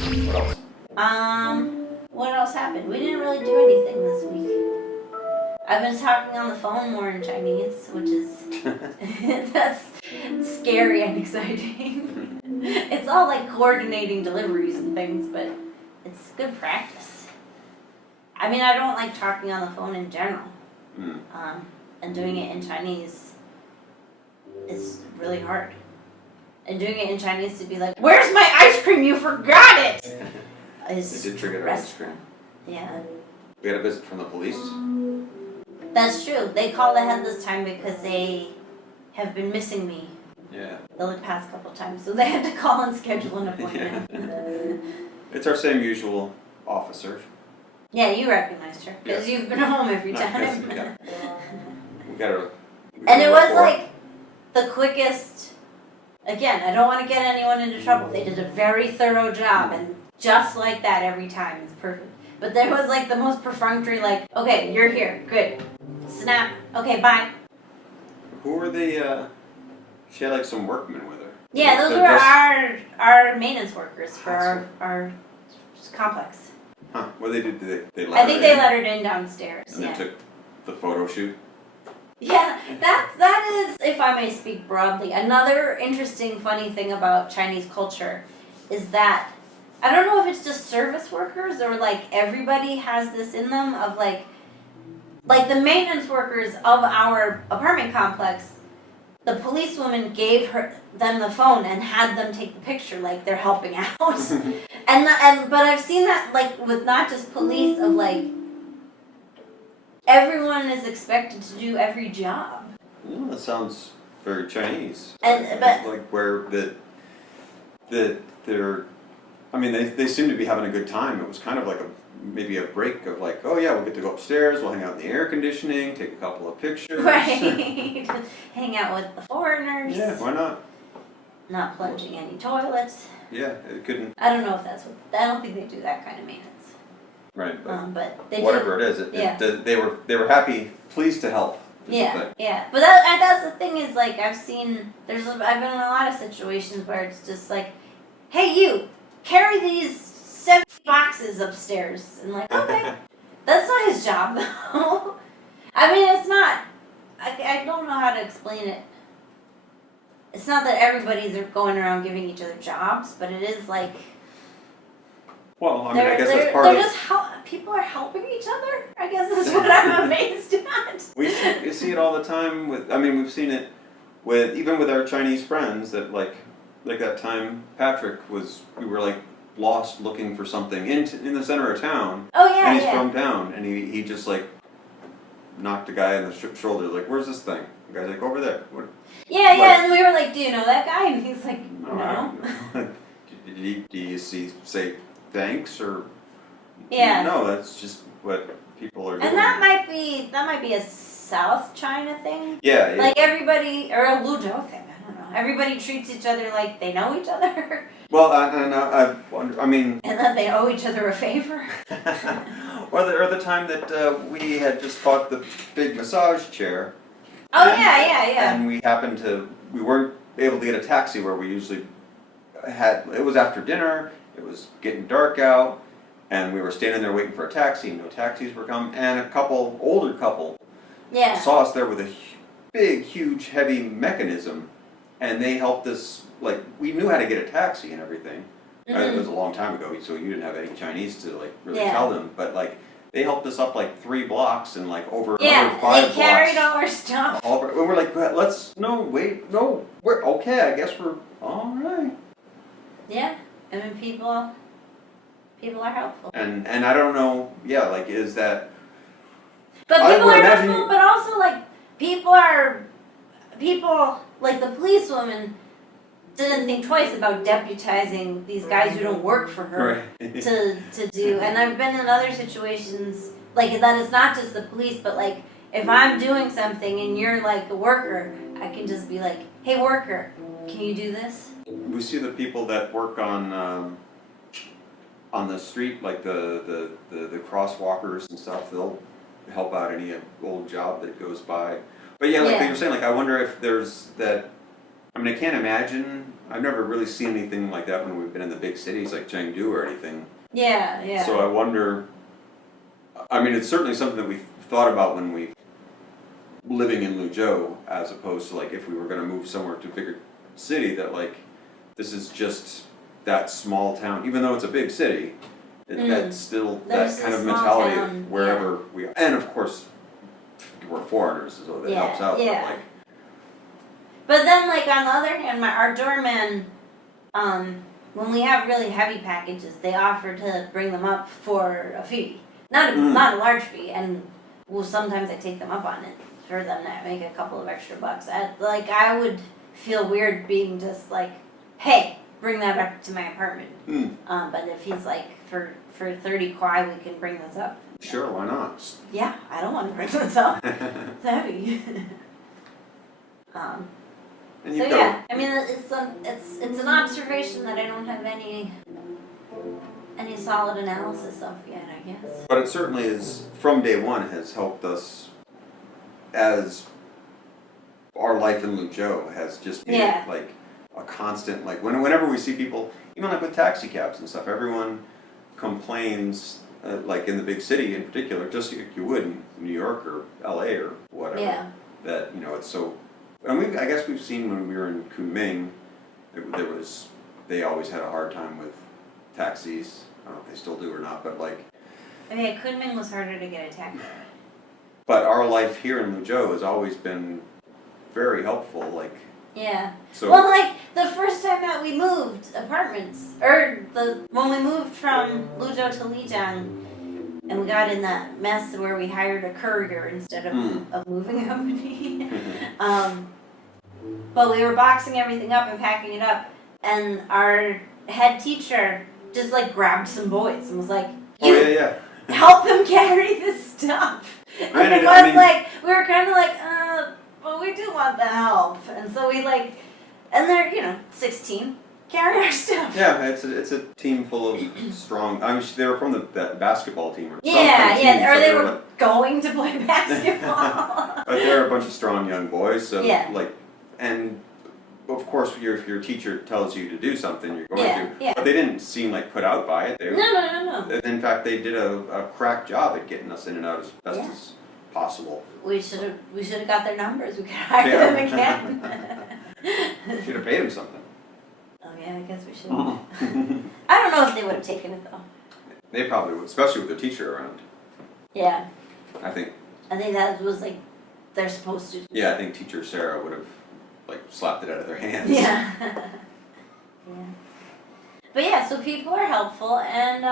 What else? What else happened? We didn't really do anything this week. I've been talking on the phone more in Chinese, which is that's scary and exciting. It's all like coordinating deliveries and things, but it's good practice. I mean, I don't like talking on the phone in general, and doing it in Chinese is really hard. And doing it in Chinese to be like, "Where's my ice cream? You forgot it!" Is It did trigger the ice cream. Yeah. We had a visit from the police. That's true. They called ahead this time because they have been missing me. Yeah. The past couple times, so they had to call and schedule an appointment. Yeah. It's our same usual officer. Yeah, you recognized her because you've been home every time. Yeah. We gotta. And it was like the quickest. Again, I don't want to get anyone into trouble. They did a very thorough job, and just like that every time, it's perfect. But there was like the most perfunctory, like, okay, you're here, good, snap, okay, bye. Who were the? She had like some workmen with her. Yeah, those were our maintenance workers for our complex. Huh? What did they do? They let I her think they in? let her in downstairs. And they took the photo shoot. Yeah, that is, if I may speak broadly, another interesting, funny thing about Chinese culture is that I don't know if it's just service workers or like everybody has this in them of like the maintenance workers of our apartment complex. The policewoman gave them the phone and had them take the picture like they're helping out. But I've seen that like with not just police of like everyone is expected to do every job. Well, that sounds very Chinese. But like where they're. I mean, they seem to be having a good time. It was kind of like maybe a break of like, oh yeah, we'll get to go upstairs, we'll hang out in the air conditioning, take a couple of pictures. Right. Hang out with the foreigners. Yeah, why not? Not plunging any toilets. Yeah, it couldn't. I don't know if that's what. I don't think they do that kind of maintenance. Right, but they whatever did. it is, they were happy, pleased to help. Yeah, yeah. But that's the thing is like I've been in a lot of situations where it's just like, hey you, carry these 70 boxes upstairs, and like okay, that's not his job though. I mean it's not. I don't know how to explain it. It's not that everybody's going around giving each other jobs, but it is like. Well, I mean, I guess that's part of. People are helping each other. I guess that's what I'm amazed at. We see it all the time with. I mean, we've seen it even with our Chinese friends that like that time Patrick we were like lost looking for something in the center of town. Oh yeah, and he's from town, and he just like knocked a guy on the shoulder like, "Where's this thing?" The guy's like, "Over there." What? Yeah, and we were like, "Do you know that guy?" And he's like, "No." Do you say thanks or? Yeah. No, that's just what people are doing. And that might be a South China thing. Yeah. Like everybody, or a Luzhou thing. I don't know. Everybody treats each other like they know each other. Well, I mean. And that they owe each other a favor. or the time that we had just bought the big massage chair. Oh yeah. And we weren't able to get a taxi where we usually had. It was after dinner. It was getting dark out. And we were standing there waiting for a taxi. No taxis were coming. And older couple, saw us there with a big, huge, heavy mechanism. And they helped us, like, we knew how to get a taxi and everything. It was a long time ago, so you didn't have any Chinese to, like, really tell them. But, like, they helped us up, like, 3 blocks and, like, over another 5 blocks. They carried all our stuff. We're like, we're okay, I guess we're all right. Yeah, I mean, people are helpful. And I don't know, like, is that... But people are helpful, but also, like, people, like the policewoman didn't think twice about deputizing these guys who don't work for her to do. And I've been in other situations, like, that it's not just the police, but, like, if I'm doing something and you're, like, a worker, I can just be like, hey, worker, can you do this? We see the people that work on the street, like the crosswalkers and stuff, they'll help out any old job that goes by. But like you were saying, like I wonder if there's that. I mean, I can't imagine I've never really seen anything like that when we've been in the big cities like Chengdu or anything. Yeah, yeah. So I wonder, I mean, it's certainly something that we've thought about when we living in Luzhou, as opposed to like if we were going to move somewhere to a bigger city, that like this is just that small town, even though it's a big city, that's still There's that kind a of small mentality town, of wherever we are. And of course, we're foreigners, so that helps out. Yeah. But like, but then, like on the other hand, our doorman, when we have really heavy packages, they offer to bring them up for a fee, not a large fee, and well, sometimes I take them up on it for them to make a couple of extra bucks. I would feel weird being just like, hey, bring that up to my apartment. But if he's like, for 30 kwai, we can bring this up. sure, why not? Yeah, I don't want to bring this up. It's heavy. And So you've yeah, I mean, it's an observation that I don't have any solid analysis of yet, I guess. But it certainly is, from day one, has helped us as our life in Luzhou has just been like a constant, like whenever we see people, even like with taxi cabs and stuff, everyone complains, like in the big city in particular, just like you would in New York or LA or whatever, that, you know, it's so, and I guess we've seen when we were in Kunming, they always had a hard time with taxis. I don't know if they still do or not, but like. Okay, Kunming was harder to get a taxi. But our life here in Luzhou has always been very helpful, like. Yeah. So. Well, like the first time that we moved apartments, when we moved from Luzhou to Lijiang, and we got in that mess where we hired a courier instead of a moving company. But we were boxing everything up and packing it up, and our head teacher just like grabbed some boys and was like, help them carry this stuff. And we were kind of like, but we do want the help. And so we like, and they're, 16, carry our stuff. Yeah, it's a team full of strong, I mean, they were from the basketball team. Or or they were going to play basketball. But they're a bunch of strong young boys, so like, and of course, if your teacher tells you to do something, you're going to. Yeah. But they didn't seem like put out by it. No. In fact, they did a crack job at getting us in and out as best as possible. We should have got their numbers. We could hire them again. Should have paid them something. Oh yeah, I guess we should. I don't know if they would have taken it though. They probably would, especially with their teacher around. Yeah. I think that was like they're supposed to. Yeah, I think teacher Sarah would have like slapped it out of their hands. Yeah. Yeah. But yeah, so people are helpful, and